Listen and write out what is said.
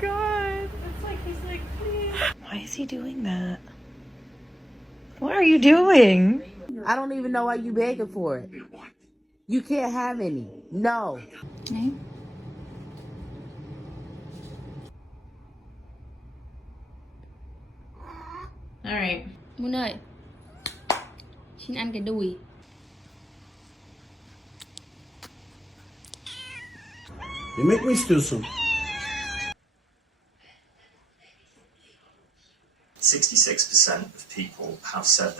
god. It's like he's like, please. Why is he doing that? What are you doing? I don't even know why you begging for it. You can't have any. No. Nee? Alright. Moon ơi, xin ăn cái đùi. Yemek mi istiyorsun? 66% of people have said